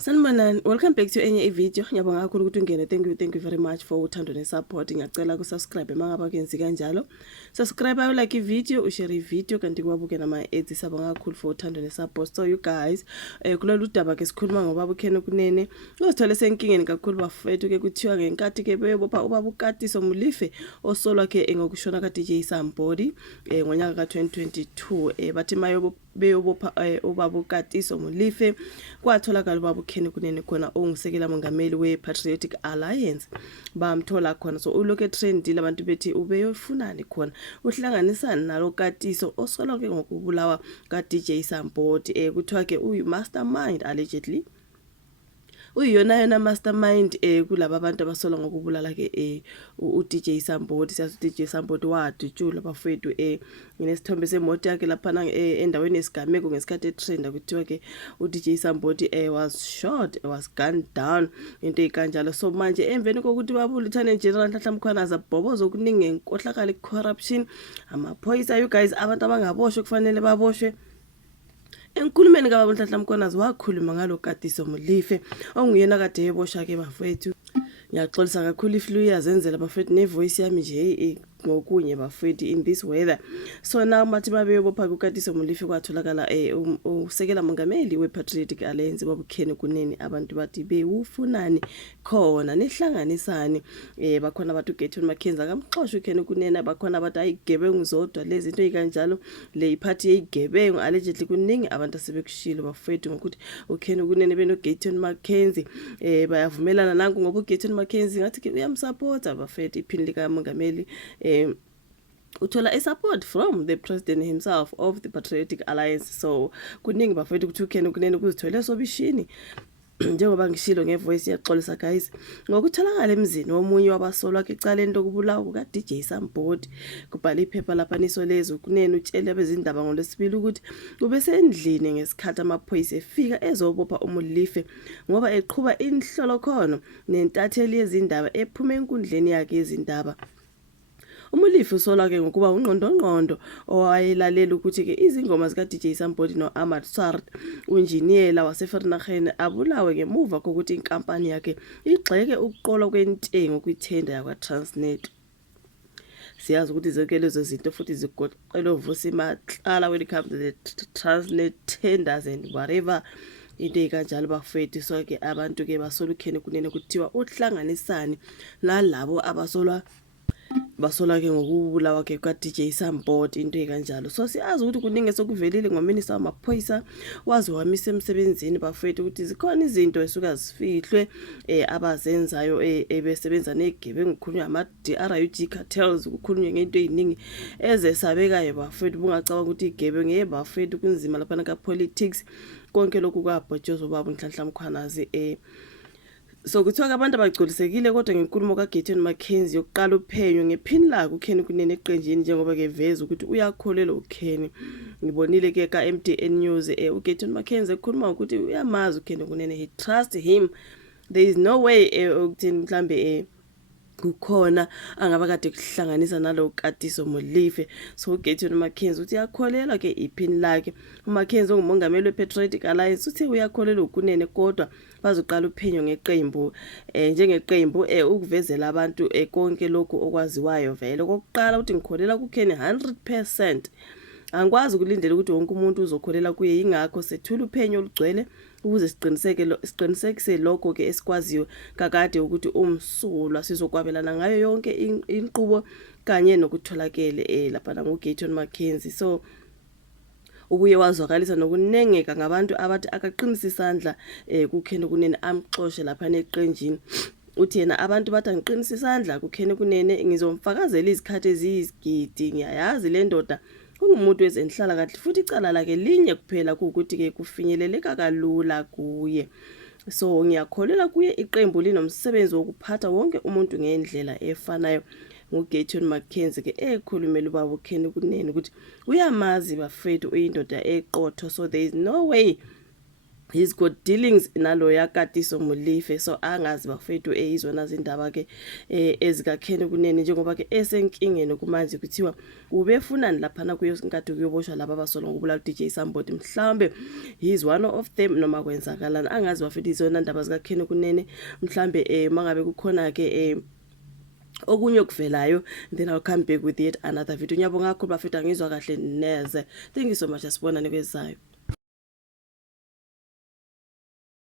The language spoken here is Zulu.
Sanibonani, welcome back to enye video. Ngiyabonga kakhulu ukuthi ungene. Thank you very much for uthando ne-support. Ngiyacela ku-subscribe mangaba kenzi kanjalo. Subscribe ayo like i-video, ushare i-video kanti kwabuke nama-ads. Siyabonga kakhulu for uthando ne-support. So you guys, kulolu daba ke sikhuluma ngobaba uKhen Kunene. Uzithole senkingeni kakhulu bafethu ke kuthiwa ngenkathi ke beyobopha ubaba uKatiso Molefe osolwa ke ngokushona ka-DJ Sambodi ngonyaka ka-2022. Bathi mayo beyobopha ubaba uKatiso Molefe kwatholakala ubaba uKhen Kunene khona ongusekela mongameli we-Patriotic Alliance bamthola khona. So uloke trendile abantu bethi ubeyofunani khona uhlanganisana nalo Katiso osolwa ke ngokubulawa ka-DJ Sambodi kuthiwa ke uyi-mastermind allegedly uyiyona mastermind kulabo abantu abasola ngokubulala ke uDJ Sambodi. Siyazi uDJ Sambodi wadutshulwa bafethu nginesithombe semoto yakhe lapha endaweni yesigameko ngesikhathi etrenda kuthiwa ke uDJ Sambodi was shot, was gunned down into ekanjalo. So manje emveni kokuthi babulithane General Nhlanhla Mkhwanazi abhoboza okuningi enkohlakala corruption amaphoyisa. You guys, abantu abangaboshwe kufanele baboshwe. Enkulumeni kaBaba Nhlanhla Mkhwanazi wakhuluma ngalo Katiso Molefe onguyena kade ebosha ke bafethu. Ngiyaxolisa kakhulu if luyazenzela bafethu nevoice yami nje ngokunye bafethu in this weather. So now bathi babeyobopha kuKatiso Molefe kwatholakala usekela mongameli we-Patriotic Alliance baba uKhen Kunene. Abantu bathi bewufunani khona nihlanganisani. Bakhona abantu uGayton Mackenzie akamxoshwa uKhen Kunene, bakhona abantu ayigebengu zodwa lezi into ezikanjalo. Le party yeyigebengu allegedly kuningi abantu asebekushilo bafethu ngokuthi uKhen Kunene benoGayton Mackenzie bayavumelana nanku ngoba uGayton Mackenzie ngathi ke uyamsupporta bafethu iphini lika mongameli uthola support from the president himself of the Patriotic Alliance. So kuningi bafethu ukuthi uKhen Kunene kuzithole sobishini njengoba ngishilo ngevoice yaxolisa guys ngokutholakala emzini womunye wabasolwa ke icaleni lokubulawa kuka DJ Sambodi. Kubhala iphepha lapha nisolezi uKunene utshele abezindaba ngolesibili ukuthi ube sendlini ngesikhathi amaphoyisa efika ezobopha uMolefe ngoba eqhubha inhlolo khono nentatheli yezindaba ephuma enkundleni yakhe yezindaba. uMolefe usolwa ke ngokuba ungqondongqondo owayelalela ukuthi ke izingoma zika DJ Sambodi no Ahmad Swart unjiniyela waseVereeniging abulawe ngemuva kokuthi inkampani yakhe igxeke ukuqolwa kwentengo kwithenda yakwa Transnet. Siyazi ukuthi zonke lezo zinto futhi zigoqelwe uVusi Matlala when it comes to the Transnet tenders and whatever into ekanjalo bafethu. So ke abantu ke basola uKhen Kunene kuthiwa uhlanganisani nalabo basola ke ngokubulawa ke ka DJ Sambodi into ekanjalo. So siyazi ukuthi kuningi sokuvelile ngominister wamaphoyisa wazi wamisa emsebenzini bafethu ukuthi zikhona izinto esuka zifihlwe abazenzayo ebesebenza negebengu kukhulunywa ama DRUG cartels kukhulunywa ngento eziningi ezesabekayo bafethu. Bungacabanga ukuthi igebengu bafethu kunzima lapha ka politics konke lokhu kwabhotshozo baba Nhlanhla Mkhwanazi. So kuthiwa abantu abagcolisekile kodwa ngenkulumo kaGayton Mackenzie yokuqala uphenyo ngephini lakhe uKhen Kunene eqenjini njengoba ke veza ukuthi uyakholelwa uKhen. Ngibonile ke ka MTN News uGayton Mackenzie ekhuluma ukuthi uyamazi uKhen Kunene, he trusts him, there is no way ukuthi mhlambe kukhona angaba kade kuhlanganisa nalo Katiso Molefe. So uGayton Mackenzie uthi uyakholelwa ke iphini lakhe. uMackenzie ongumongameli we-Patriotic Alliance uthi uyakholelwa uKunene kodwa bazoqala uphenyo ngeqembu njengeqembu ukuvezela abantu konke lokhu okwaziwayo vele. Okokuqala uthi ngikholela kuKhen 100%. Angikwazi ukulindela ukuthi wonke umuntu uzokholela kuye, ingakho sethula uphenyo olugcwele ukuze siqinisekise lokho ke esikwaziyo kakade ukuthi umsulwa sizokwabelana ngayo yonke inqubo kanye nokutholakele lapha ngoGayton Mackenzie. So ubuye wazwakalisa nokunengeka ngabantu abathi akaqinisa isandla kuKhen Kunene amxoshe lapha neqenjini. Uthi yena abantu bathi angiqinisa isandla kuKhen Kunene ngizomfakazela izikhathi eziyizigidi. Ngiyayazi le ndoda ungumuntu wezenhlala kahle futhi icala lakhe linye kuphela ukuthi ke kufinyeleleka kalula kuye. So ngiyakholela kuye iqembu linomsebenzi wokuphatha wonke umuntu ngendlela efanayo. nguGayton Mackenzie ke ekhulumela ubaba uKhen Kunene ukuthi uyamazi bafethu uyindoda eqotho. So there is no way he's got dealings naloya Katiso Molefe, so angazi bafethu izona zindaba ke ezika Ken Kunene njengoba ke esenkingeni kumanje kuthiwa ubefunani laphana kuyosinkathi kuyoboshwa laba abasolwa ngobulala DJ Samboti, mhlambe he's one of them noma kwenzakalani angazi bafethu izona ndaba zika Ken Kunene, mhlambe mangabe kukhona ke okunye okuvelayo, then I'll come back with yet another video. Ngiyabonga kakhulu bafethu, angizwa kahle neze. Thank you so much, asibonane kwezayo.